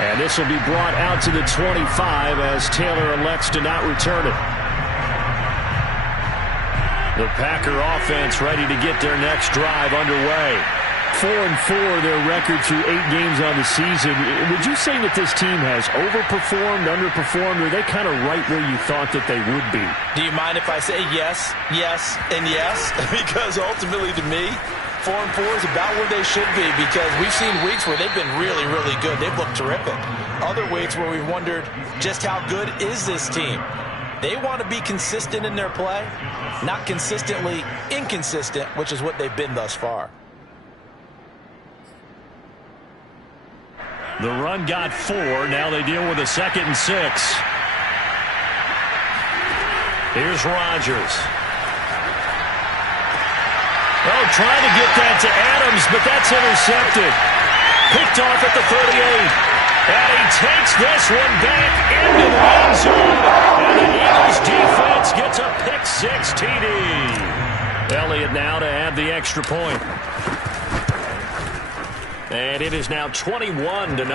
And this will be brought out to the 25 as Taylor elects to not return it. The Packer offense ready to get their next drive underway. 4-4 their record through 8 games on the season. Would you say that this team has overperformed, underperformed, or are they kind of right where you thought that they would be? Do you mind if I say yes, yes, and yes? Because ultimately to me, 4-4 is about where they should be, because we've seen weeks where they've been really, really good. They've looked terrific. Other weeks where we've wondered just how good is this team. They want to be consistent in their play, not consistently inconsistent, which is what they've been thus far. The run got 4. Now they deal with a 2nd and 6. Here's Rodgers. Oh, trying to get that to Adams, but that's intercepted. Picked off at the 38. And he takes this one back into the end zone. And the Eagles defense gets a pick-6 TD. Elliott now to add the extra point. And it is now 21-0.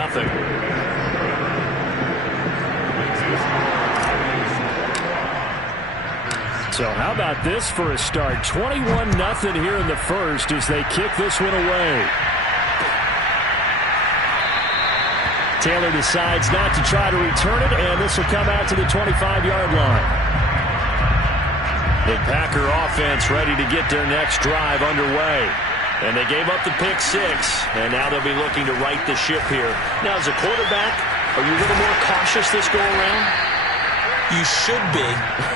So how about this for a start? 21-0 here in the first as they kick this one away. Taylor decides not to try to return it, and this will come out to the 25-yard line. The Packer offense ready to get their next drive underway. And they gave up the pick-6, and now they'll be looking to right the ship here. Now, as a quarterback, are you a little more cautious this go-around? You should be,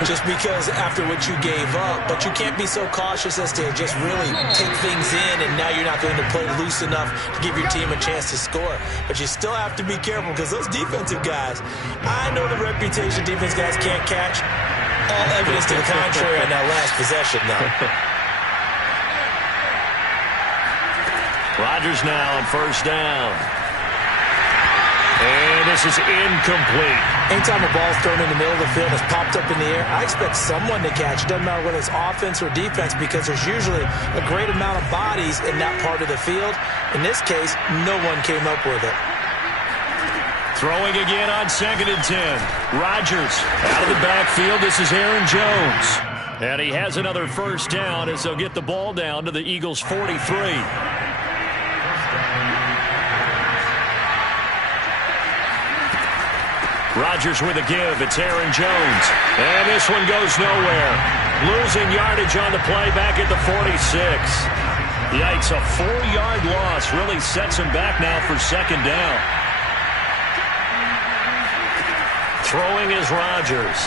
just because after what you gave up. But you can't be so cautious as to just really take things in, and now you're not going to play loose enough to give your team a chance to score. But you still have to be careful, because those defensive guys, I know the reputation defense guys can't catch. All evidence to the contrary on that last possession, though. Rodgers now on first down. And this is incomplete. Anytime a ball's thrown in the middle of the field, it's popped up in the air, I expect someone to catch. It doesn't matter whether it's offense or defense, because there's usually a great amount of bodies in that part of the field. In this case, no one came up with it. Throwing again on 2nd and 10. Rodgers out of the backfield. This is Aaron Jones. And he has another first down as they'll get the ball down to the Eagles' 43. Rodgers with a give. It's Aaron Jones. And this one goes nowhere. Losing yardage on the play back at the 46. Yikes, a 4-yard loss really sets him back now for 2nd down. Throwing is Rodgers.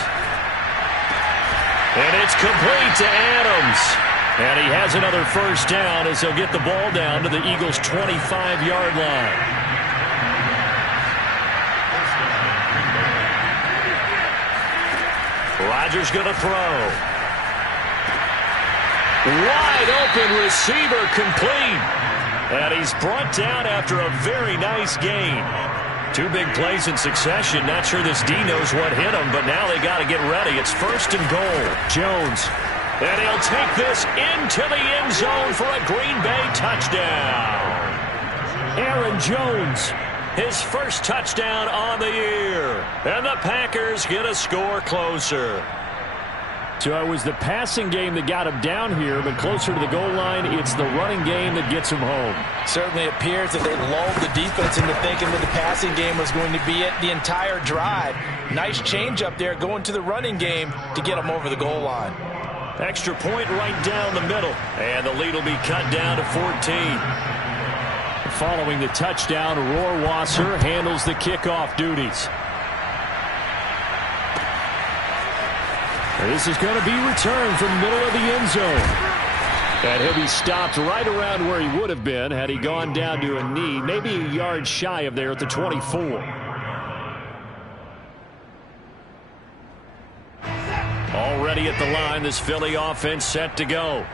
And it's complete to Adams. And he has another first down as they'll get the ball down to the Eagles' 25-yard line. Rodgers going to throw. Wide open receiver complete. And he's brought down after a very nice gain. 2 big plays in succession. Not sure this D knows what hit him, but now they got to get ready. It's 1st and goal. Jones. And he'll take this into the end zone for a Green Bay touchdown. Aaron Jones. His first touchdown on the year. And the Packers get a score closer. So it was the passing game that got him down here, but closer to the goal line, it's the running game that gets him home. Certainly appears that they lulled the defense into thinking that the passing game was going to be it the entire drive. Nice change up there going to the running game to get them over the goal line. Extra point right down the middle. And the lead will be cut down to 14. Following the touchdown, Rohrwasser handles the kickoff duties. This is going to be returned from the middle of the end zone. And he'll be stopped right around where he would have been had he gone down to a knee, maybe a yard shy of there at the 24. Already at the line, this Philly offense set to go.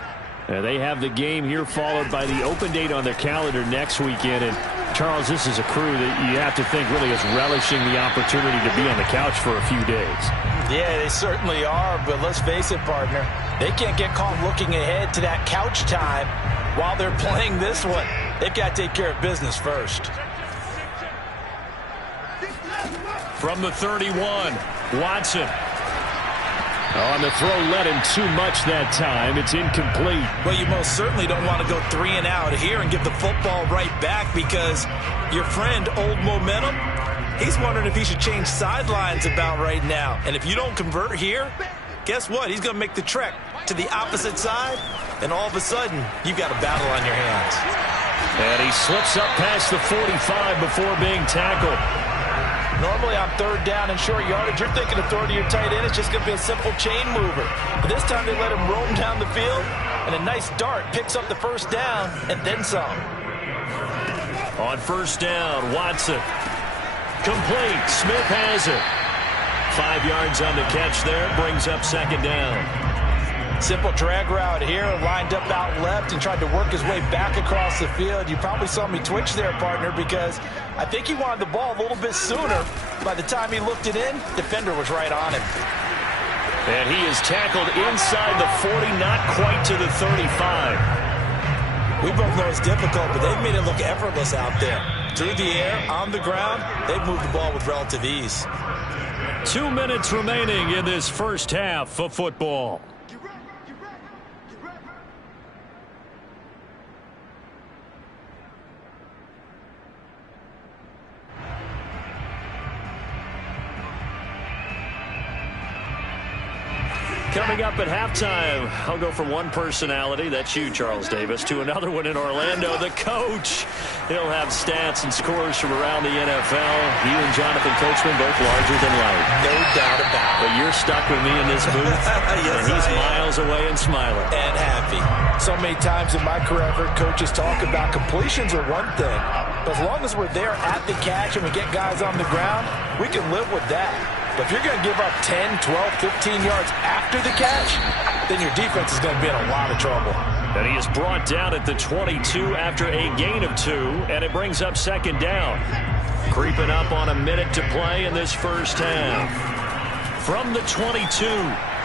They have the game here followed by the open date on their calendar next weekend. And Charles, this is a crew that you have to think really is relishing the opportunity to be on the couch for a few days. Yeah, they certainly are, but let's face it, partner. They can't get caught looking ahead to that couch time while they're playing this one. They've got to take care of business first. From the 31, Watson. On the throw, led him too much that time. It's incomplete. Well, you most certainly don't want to go 3 and out here and give the football right back, because your friend, Old Momentum, he's wondering if he should change sidelines about right now. And if you don't convert here, guess what? He's going to make the trek to the opposite side, and all of a sudden, you've got a battle on your hands. And he slips up past the 45 before being tackled. Normally on 3rd down and short yardage, you're thinking of throwing to your tight end. It's just going to be a simple chain mover. But this time they let him roam down the field, and a nice dart picks up the 1st down and then some. On 1st down, Watson. Complete. Smith has it. 5 yards on the catch there. Brings up 2nd down. Simple drag route here, lined up out left and tried to work his way back across the field. You probably saw me twitch there, partner, because I think he wanted the ball a little bit sooner. By the time he looked it in, defender was right on him. And he is tackled inside the 40, not quite to the 35. We both know it's difficult, but they've made it look effortless out there. Through the air, on the ground, they've moved the ball with relative ease. 2 minutes remaining in this first half of football. Coming up at halftime, I'll go from one personality, that's you, Charles Davis, to another one in Orlando, the coach. He'll have stats and scores from around the NFL. You and Jonathan Coachman both larger than life. No doubt about it. But you're stuck with me in this booth, yes, and he's miles away and smiling. And happy. So many times in my career, I've heard coaches talk about completions are one thing. But as long as we're there at the catch and we get guys on the ground, we can live with that. But if you're going to give up 10, 12, 15 yards after the catch, then your defense is going to be in a lot of trouble. And he is brought down at the 22 after a gain of 2, and it brings up 2nd down. Creeping up on a minute to play in this first half. From the 22,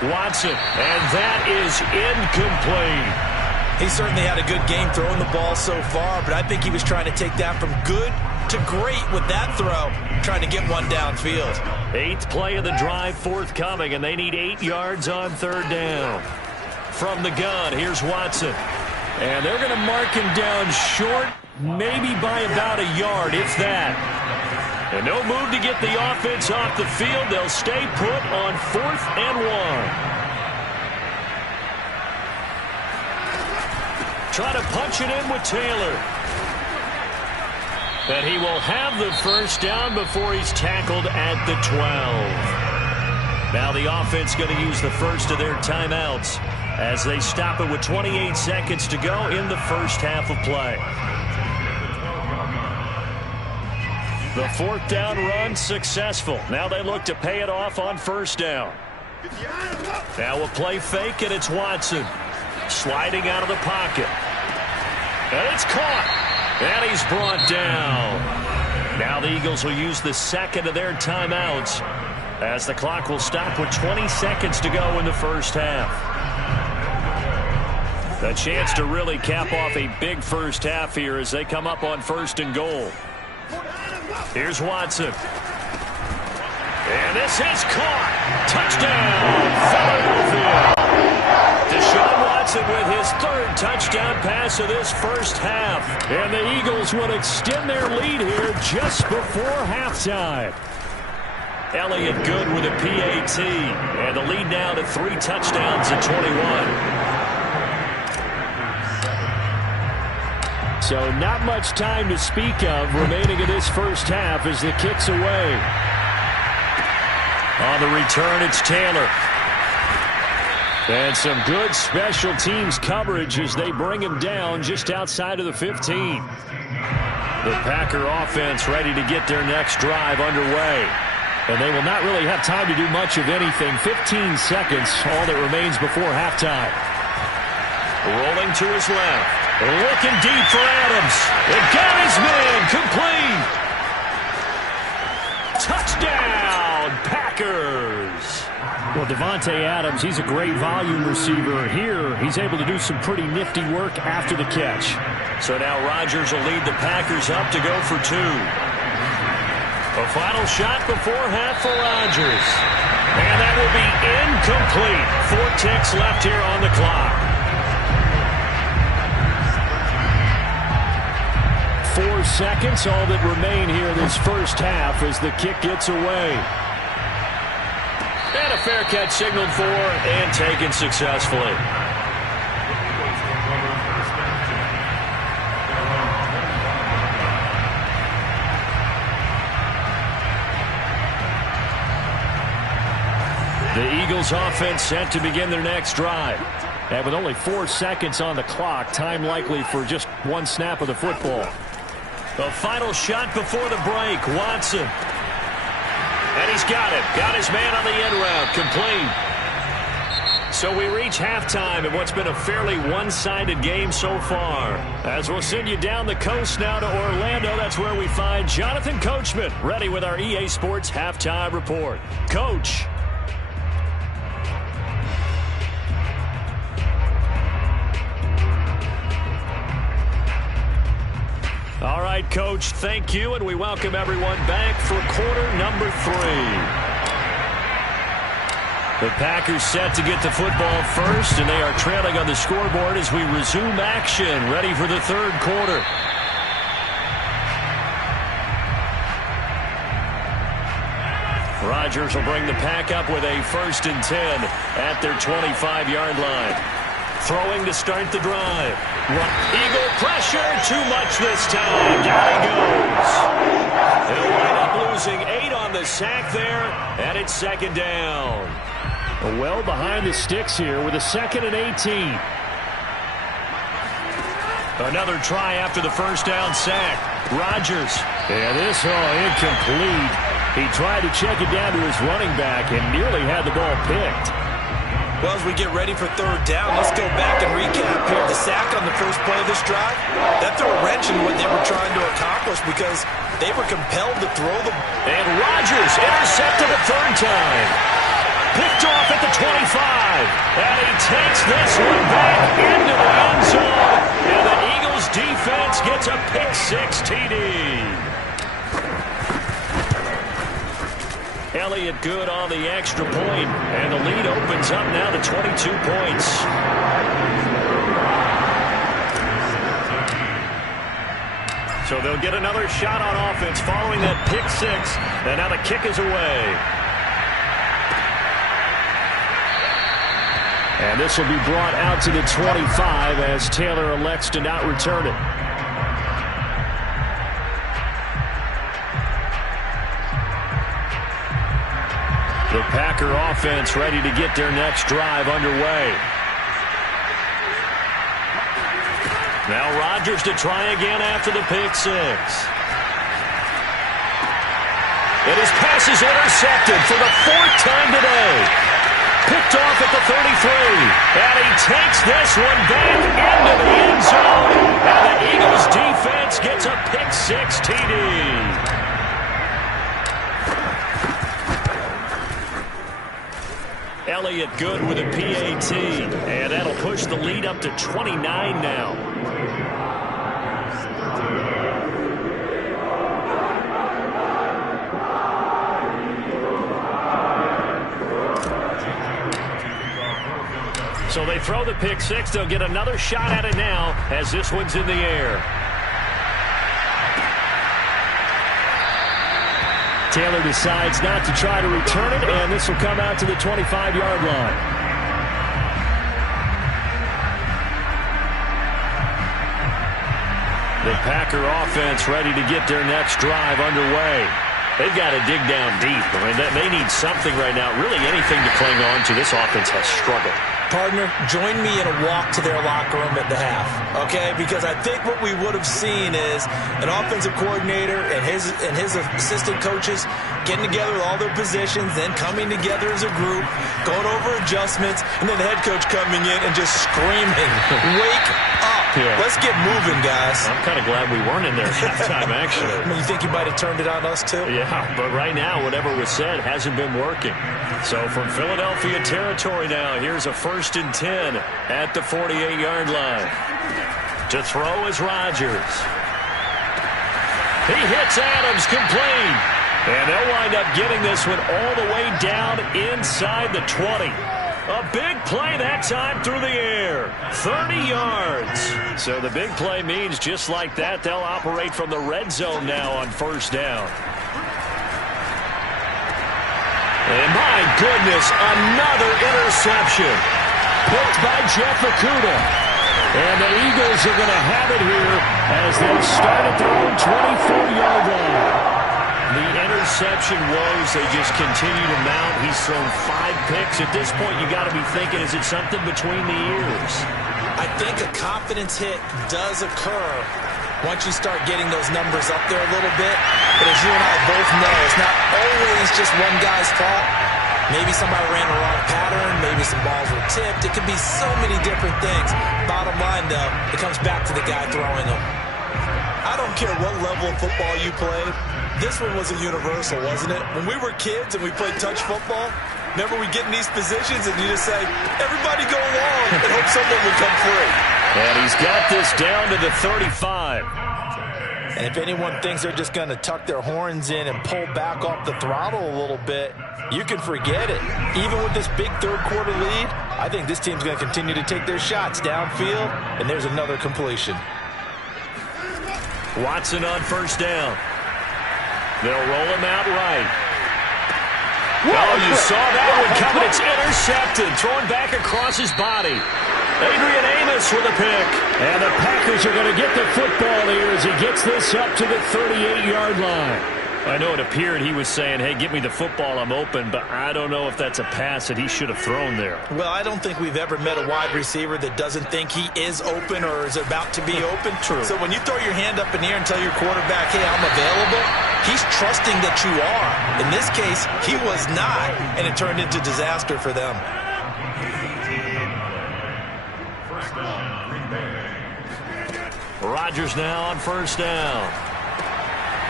Watson, and that is incomplete. He certainly had a good game throwing the ball so far, but I think he was trying to take that from good to great with that throw, trying to get one downfield. 8th play of the drive forthcoming, and they need 8 yards on 3rd down. From the gun, here's Watson. And they're going to mark him down short, maybe by about a yard, if that. And no move to get the offense off the field. They'll stay put on 4th and 1. Try to punch it in with Taylor. And he will have the 1st down before he's tackled at the 12. Now the offense going to use the first of their timeouts as they stop it with 28 seconds to go in the first half of play. The 4th down run successful. Now they look to pay it off on 1st down. Now a play fake, and it's Watson sliding out of the pocket. And it's caught. And he's brought down. Now the Eagles will use the 2nd of their timeouts as the clock will stop with 20 seconds to go in the first half. A chance to really cap off a big first half here as they come up on 1st and goal. Here's Watson. And this is caught. Touchdown, Philadelphia. Deshaun Watson with his 3rd touchdown pass of this first half. And the Eagles would extend their lead here just before halftime. Elliott good with a PAT. And the lead now to 3 touchdowns at 21. So not much time to speak of remaining in this first half as the kick's away. On the return, it's Taylor. And some good special teams coverage as they bring him down just outside of the 15. The Packer offense ready to get their next drive underway. And they will not really have time to do much of anything. 15 seconds, all that remains before halftime. Rolling to his left. Looking deep for Adams. It got his man complete. Touchdown, Packers. Well, Devontae Adams, he's a great volume receiver. Here, he's able to do some pretty nifty work after the catch. So now Rodgers will lead the Packers up to go for 2. A final shot before half for Rodgers. And that will be incomplete. 4 ticks left here on the clock. 4 seconds, all that remain here this first half as the kick gets away. And a fair catch signaled for and taken successfully. The Eagles offense set to begin their next drive. And with only 4 seconds on the clock, time likely for just one snap of the football. The final shot before the break, Watson. And he's got it. Got his man on the end route, complete. So we reach halftime in what's been a fairly one-sided game so far. As we'll send you down the coast now to Orlando, that's where we find Jonathan Coachman, ready with our EA Sports Halftime Report. Coach. All right, Coach, thank you, and we welcome everyone back for quarter number 3. The Packers set to get the football first, and they are trailing on the scoreboard as we resume action, ready for the third quarter. Rodgers will bring the Pack up with a 1st and 10 at their 25-yard line. Throwing to start the drive. Eagle pressure, too much this time. Down he goes. They'll wind up losing 8 on the sack there, and it's 2nd down. Well behind the sticks here with a 2nd and 18. Another try after the 1st down sack. Rodgers. Yeah, this incomplete. He tried to check it down to his running back and nearly had the ball picked. Well, as we get ready for 3rd down, let's go back and recap here. The sack on the first play of this drive, that threw a wrench in what they were trying to accomplish because they were compelled to throw the... And Rodgers intercepted a 3rd time. Picked off at the 25. And he takes this one back into the end zone. And the Eagles defense gets a pick-6 TD. Elliott good on the extra point, and the lead opens up now to 22 points. So they'll get another shot on offense following that pick-6, and now the kick is away. And this will be brought out to the 25 as Taylor elects to not return it. The Packer offense ready to get their next drive underway. Now Rodgers to try again after the pick-6. And his pass is intercepted for the 4th time today. Picked off at the 33. And he takes this one back into the end zone. And the Eagles defense gets a pick-6 TD. Elliott good with a PAT, and that'll push the lead up to 29 now. So they throw the pick-6. They'll get another shot at it now as this one's in the air. Taylor decides not to try to return it, and this will come out to the 25-yard line. The Packer offense ready to get their next drive underway. They've got to dig down deep. I mean, they need something right now, really anything to cling on to. This offense has struggled. Partner, join me in a walk to their locker room at the half, okay? Because I think what we would have seen is an offensive coordinator and his assistant coaches getting together with all their positions, then coming together as a group, going over adjustments, and then the head coach coming in and just screaming, "Wake up! Yeah. Let's get moving, guys." I'm kind of glad we weren't in there at halftime, actually. You think you might have turned it on us, too? Yeah, but right now, whatever was said hasn't been working. So from Philadelphia territory now, here's a 1st and 10 at the 48-yard line. To throw is Rodgers. He hits Adams complete. And they'll wind up getting this one all the way down inside the 20. A big play that time through the air. 30 yards. So the big play means just like that, they'll operate from the red zone now on first down. And my goodness, another interception. Picked by Jeff Okudah. And the Eagles are going to have it here as they start at their own 24-yard line. The interception woes, they just continue to mount. He's thrown 5 picks. At this point, you got to be thinking, is it something between the ears? I think a confidence hit does occur once you start getting those numbers up there a little bit. But as you and I both know, it's not always just one guy's fault. Maybe somebody ran a wrong pattern. Maybe some balls were tipped. It could be so many different things. Bottom line, though, it comes back to the guy throwing them. I don't care what level of football you played. This one was a universal, wasn't it? When we were kids and we played touch football, remember we get in these positions and you just say, everybody go along and hope someone will come free. And he's got this down to the 35. And if anyone thinks they're just going to tuck their horns in and pull back off the throttle a little bit, you can forget it. Even with this big third-quarter lead, I think this team's going to continue to take their shots downfield, and there's another completion. Watson on first down. They'll roll him out right. Oh, you saw that one coming. It's intercepted. Thrown back across his body. Adrian Amos with a pick. And the Packers are going to get the football here as he gets this up to the 38-yard line. I know it appeared he was saying, hey, get me the football, I'm open, but I don't know if that's a pass that he should have thrown there. Well, I don't think we've ever met a wide receiver that doesn't think he is open or is about to be open. True. So when you throw your hand up in the air and tell your quarterback, hey, I'm available, he's trusting that you are. In this case, he was not, and it turned into disaster for them. Rodgers now on first down.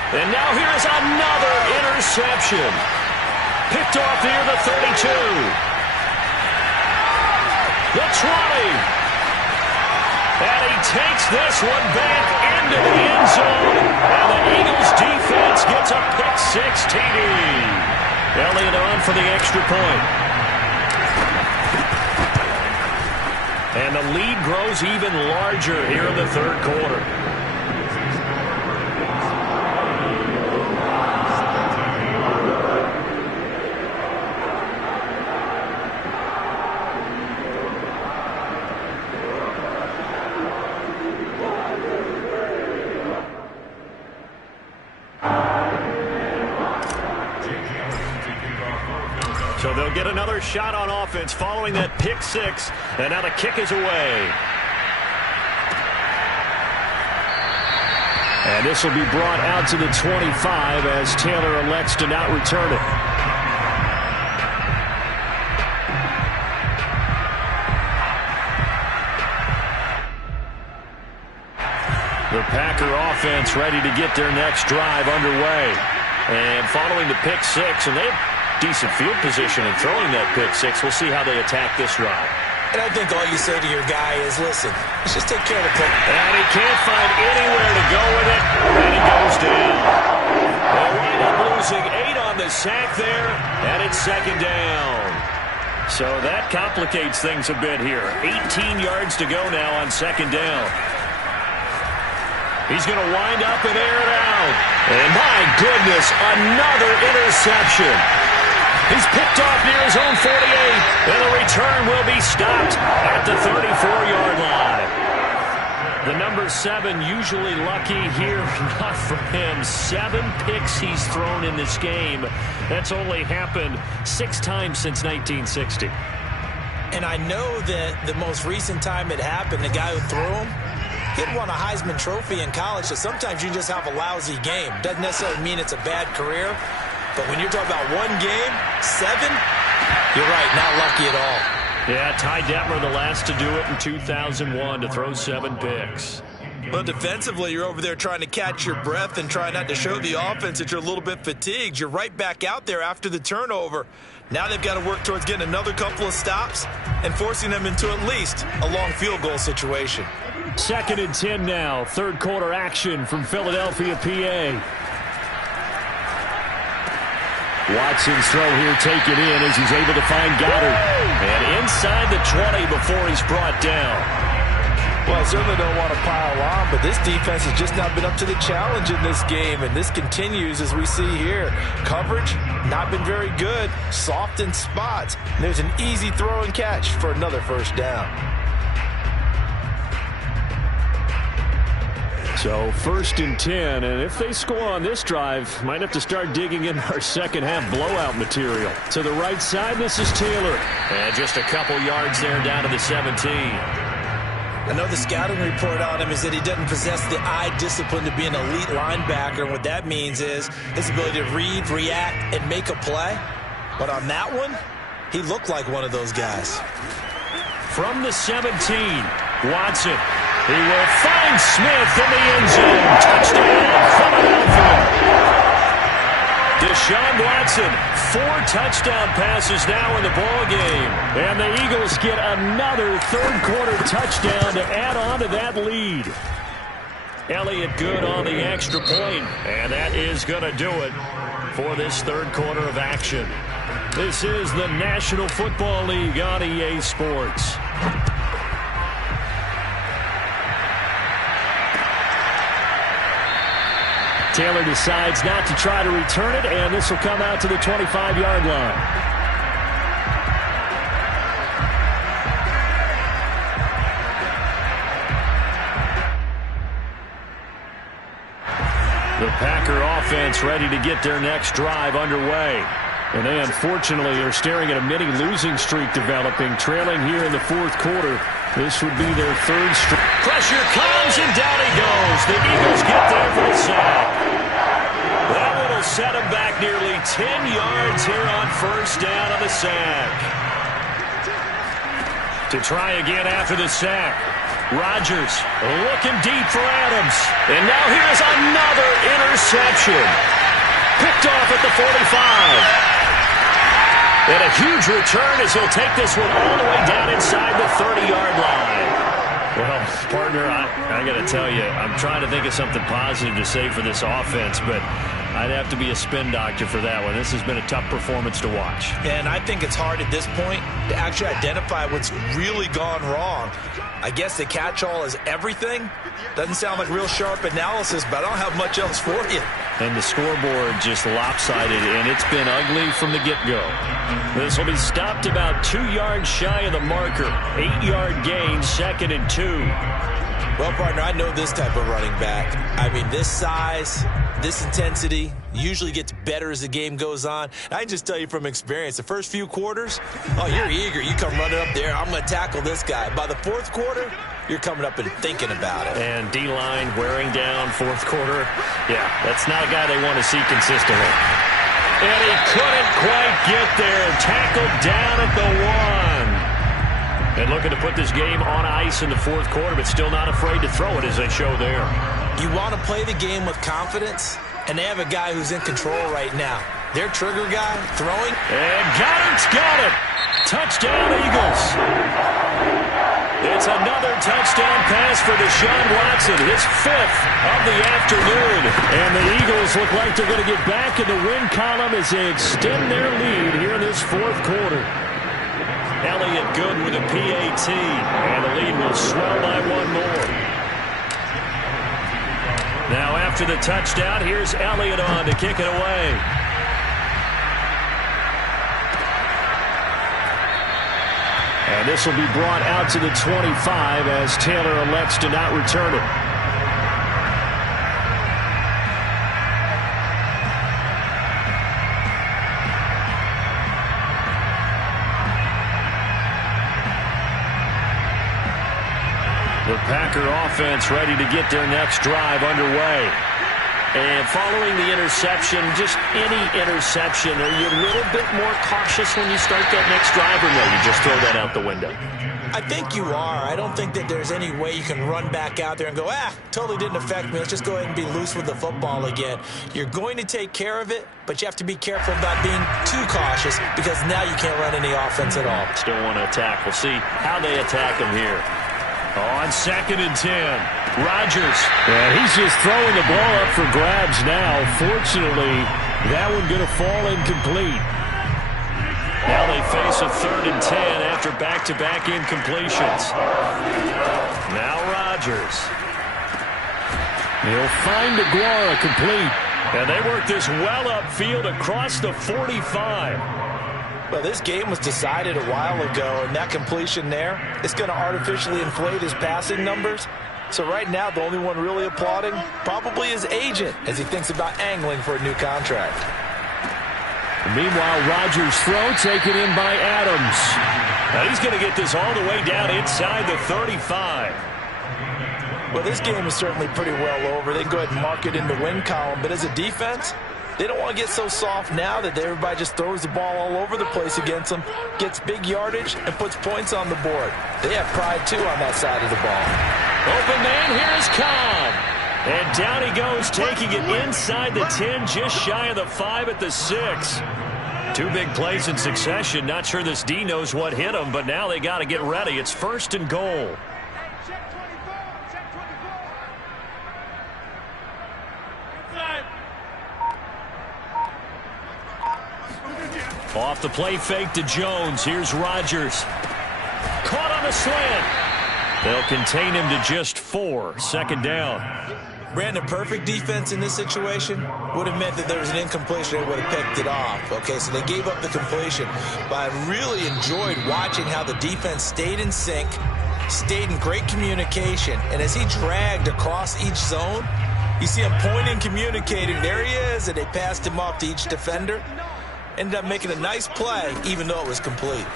And now here's another interception. Picked off near the 32. The 20. And he takes this one back into the end zone. And the Eagles defense gets a pick-6 TD. Elliott on for the extra point. And the lead grows even larger here in the third quarter. So they'll get another shot on offense following that pick-6, and now the kick is away. And this will be brought out to the 25 as Taylor elects to not return it. The Packer offense ready to get their next drive underway. And following the pick-6, and they have decent field position and throwing that pick-6. We'll see how they attack this drive. And I think all you say to your guy is, listen, let's just take care of the pick. And he can't find anywhere to go with it, and he goes down. They'll wind up losing 8 on the sack there, and it's second down. So that complicates things a bit here. 18 yards to go now on second down. He's going to wind up and air it out. And my goodness, another interception. He's picked off near his own 48, and the return will be stopped at the 34-yard line. The number 7 usually lucky here, not for him. 7 picks he's thrown in this game. That's only happened 6 times since 1960. And I know that the most recent time it happened, the guy who threw him, he'd won a Heisman Trophy in college, so sometimes you just have a lousy game. Doesn't necessarily mean it's a bad career. But when you're talking about one game, 7, you're right, not lucky at all. Yeah, Ty Detmer, the last to do it in 2001, to throw 7 picks. Well, defensively, you're over there trying to catch your breath and try not to show the offense that you're a little bit fatigued. You're right back out there after the turnover. Now they've got to work towards getting another couple of stops and forcing them into at least a long field goal situation. 2nd and 10 now. Third quarter action from Philadelphia, PA. Watson's throw here taken in as he's able to find Goddard. And inside the 20 before he's brought down. Well, I certainly don't want to pile on, but this defense has just not been up to the challenge in this game, and this continues as we see here. Coverage, not been very good, soft in spots. And there's an easy throw and catch for another first down. So 1st and 10, and if they score on this drive, might have to start digging in our second half blowout material. To the right side, this is Taylor. And just a couple yards there down to the 17. I know the scouting report on him is that he doesn't possess the eye discipline to be an elite linebacker. And what that means is his ability to read, react, and make a play. But on that one, he looked like one of those guys. From the 17, Watson. He will find Smith in the end zone. Touchdown, Philadelphia. Deshaun Watson, 4 touchdown passes now in the ball game. And the Eagles get another third-quarter touchdown to add on to that lead. Elliott good on the extra point, and that is going to do it for this third quarter of action. This is the National Football League on EA Sports. Taylor decides not to try to return it, and this will come out to the 25-yard line. The Packer offense ready to get their next drive underway. And they unfortunately are staring at a mini losing streak developing, trailing here in the fourth quarter. This would be their third straight. Pressure comes, and down he goes. The Eagles get there for the sack. That one will set him back nearly 10 yards here on first down on the sack. To try again after the sack. Rodgers looking deep for Adams. And now here's another interception. Picked off at the 45. And a huge return as he'll take this one all the way down inside the 30-yard line. Well, partner, I got to tell you, I'm trying to think of something positive to say for this offense, but I'd have to be a spin doctor for that one. This has been a tough performance to watch. And I think it's hard at this point to actually identify what's really gone wrong. I guess the catch-all is everything. Doesn't sound like real sharp analysis, but I don't have much else for you. And the scoreboard just lopsided, and it's been ugly from the get-go. This will be stopped about 2 yards shy of the marker. 8-yard gain, 2nd and 2. Well, partner, I know this type of running back. I mean, this size, this intensity usually gets better as the game goes on. I can just tell you from experience, the first few quarters, oh, you're eager. You come running up there, I'm going to tackle this guy. By the fourth quarter, you're coming up and thinking about it. And D-line wearing down fourth quarter. Yeah, that's not a guy they want to see consistently. And he couldn't quite get there. Tackled down at the 1. And looking to put this game on ice in the fourth quarter, but still not afraid to throw it as they show there. You want to play the game with confidence, and they have a guy who's in control right now. Their trigger guy throwing. And Goddard's got it. Touchdown, Eagles. It's another touchdown pass for Deshaun Watson, his 5th of the afternoon. And the Eagles look like they're going to get back in the win column as they extend their lead here in this fourth quarter. Elliott good with a PAT, and the lead will swell by 1 more. Now after the touchdown, here's Elliott on to kick it away. And this will be brought out to the 25 as Taylor elects to not return it. The Packer offense ready to get their next drive underway. And following the interception, just any interception, are you a little bit more cautious when you start that next drive, or no, you just throw that out the window? I think you are. I don't think that there's any way you can run back out there and go, totally didn't affect me. Let's just go ahead and be loose with the football again. You're going to take care of it, but you have to be careful about being too cautious because now you can't run any offense at all. Still want to attack. We'll see how they attack him here. On 2nd and 10, Rodgers. Yeah, he's just throwing the ball up for grabs now. Fortunately, That one going to fall incomplete. Now they face a 3rd and 10 after back-to-back incompletions. Now Rodgers. He'll find Aguara complete. And they work this well upfield across the 45. Well, this game was decided a while ago, and that completion there is going to artificially inflate his passing numbers. So right now, the only one really applauding probably his agent as he thinks about angling for a new contract. Meanwhile, Rodgers' throw taken in by Adams. Now he's going to get this all the way down inside the 35. Well, this game is certainly pretty well over. They can go ahead and mark it in the win column. But as a defense, they don't want to get so soft now that everybody just throws the ball all over the place against them, gets big yardage, and puts points on the board. They have pride, too, on that side of the ball. Open man, here's Cobb. And down he goes, taking it inside the 10, just shy of the 5 at the 6. 2 big plays in succession. Not sure this D knows what hit him, but now they got to get ready. It's 1st and goal. Off the play fake to Jones. Here's Rodgers. Caught on a slant. They'll contain him to just 4. 2nd down. Brandon, perfect defense in this situation would have meant that there was an incompletion. They would have picked it off. Okay, so they gave up the completion. But I really enjoyed watching how the defense stayed in sync, stayed in great communication. And as he dragged across each zone, you see him pointing, communicating. There he is, and they passed him off to each defender. Ended up making a nice play, even though it was complete.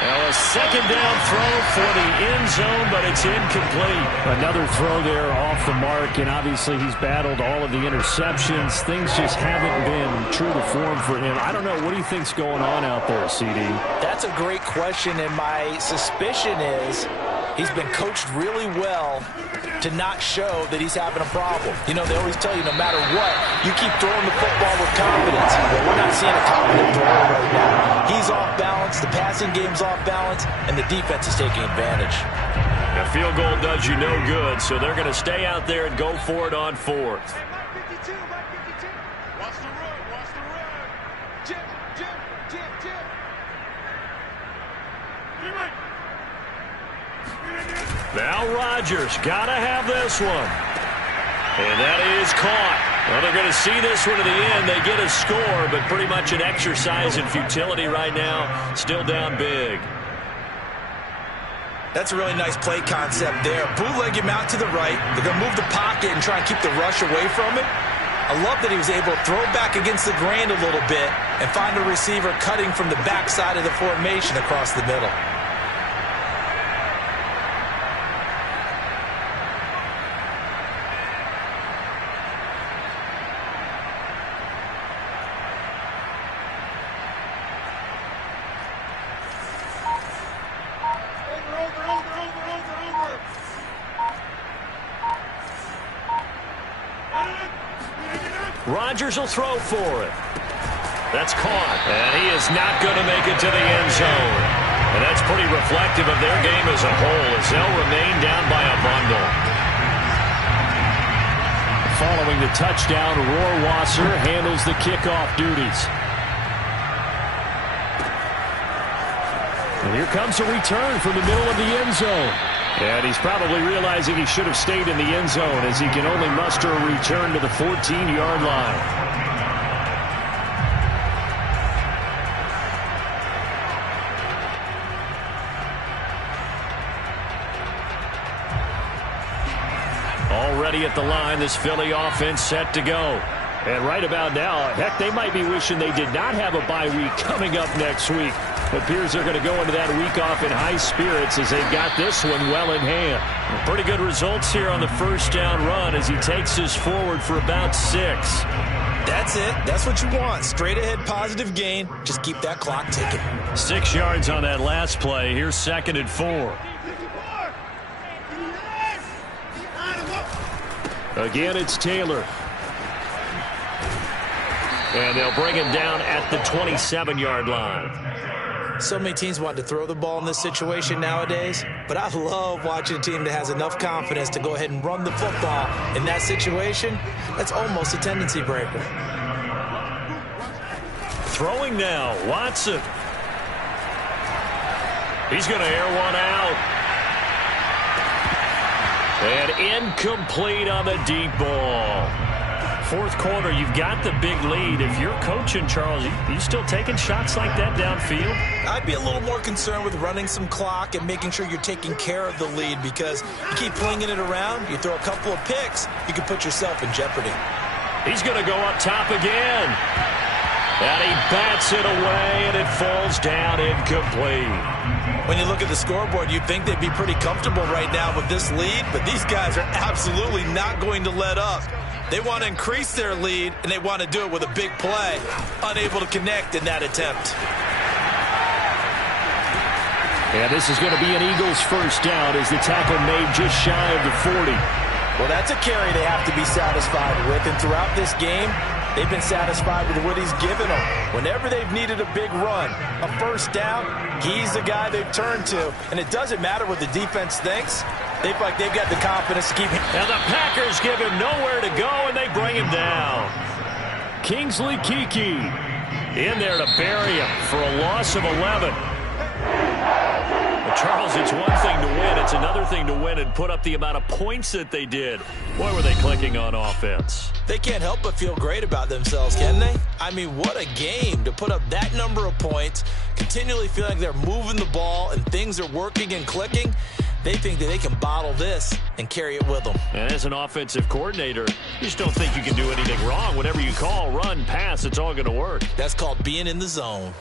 Now a 2nd down throw for the end zone, but it's incomplete. Another throw there off the mark, and obviously he's battled all of the interceptions. Things just haven't been true to form for him. I don't know. What do you think's going on out there, CD? That's a great question, and my suspicion is he's been coached really well to not show that he's having a problem. You know, they always tell you no matter what, you keep throwing the football with confidence. Well, we're not seeing a confident thrower right now. He's off balance, the passing game's off balance, and the defense is taking advantage. A field goal does you no good, so they're going to stay out there and go for it on 4th. Now Rodgers, got to have this one. And that is caught. Well, they're going to see this one to the end. They get a score, but pretty much an exercise in futility right now. Still down big. That's a really nice play concept there. Bootleg him out to the right. They're going to move the pocket and try and keep the rush away from it. I love that he was able to throw back against the grain a little bit and find a receiver cutting from the backside of the formation across the middle. Rodgers will throw for it. That's caught. And he is not going to make it to the end zone. And that's pretty reflective of their game as a whole as they'll remain down by a bundle. Following the touchdown, Rohrwasser handles the kickoff duties. And here comes a return from the middle of the end zone. And he's probably realizing he should have stayed in the end zone as he can only muster a return to the 14-yard line. Already at the line, this Philly offense set to go. And right about now, heck, they might be wishing they did not have a bye week coming up next week. It appears they're going to go into that week off in high spirits as they've got this one well in hand. Pretty good results here on the first down run as he takes us forward for about 6. That's it. That's what you want. Straight ahead positive gain. Just keep that clock ticking. 6 yards on that last play. Here's 2nd and 4. Again, it's Taylor. And they'll bring him down at the 27-yard line. So many teams want to throw the ball in this situation nowadays, but I love watching a team that has enough confidence to go ahead and run the football in that situation. That's almost a tendency breaker. Throwing now, Watson. He's going to air one out. And incomplete on the deep ball. Fourth quarter, you've got the big lead. If you're coaching, Charles, you still taking shots like that downfield? I'd be a little more concerned with running some clock and making sure you're taking care of the lead, because you keep flinging it around, you throw a couple of picks, you can put yourself in jeopardy. He's going to go up top again. And he bats it away, and it falls down incomplete. When you look at the scoreboard, you'd think they'd be pretty comfortable right now with this lead, but these guys are absolutely not going to let up. They want to increase their lead, and they want to do it with a big play. Unable to connect in that attempt. And this is going to be an Eagles first down as the tackle made just shy of the 40. Well, that's a carry they have to be satisfied with, and throughout this game, they've been satisfied with what he's given them. Whenever they've needed a big run, a first down, he's the guy they've turned to. And it doesn't matter what the defense thinks. They feel like they've got the confidence to keep him. And the Packers give him nowhere to go, and they bring him down. Kingsley Keke in there to bury him for a loss of 11. Well, Charles, it's one thing to win. It's another thing to win and put up the amount of points that they did. Boy, were they clicking on offense. They can't help but feel great about themselves, can they? I mean, what a game to put up that number of points, continually feeling like they're moving the ball and things are working and clicking. They think that they can bottle this and carry it with them. And as an offensive coordinator, you just don't think you can do anything wrong. Whatever you call, run, pass, it's all going to work. That's called being in the zone.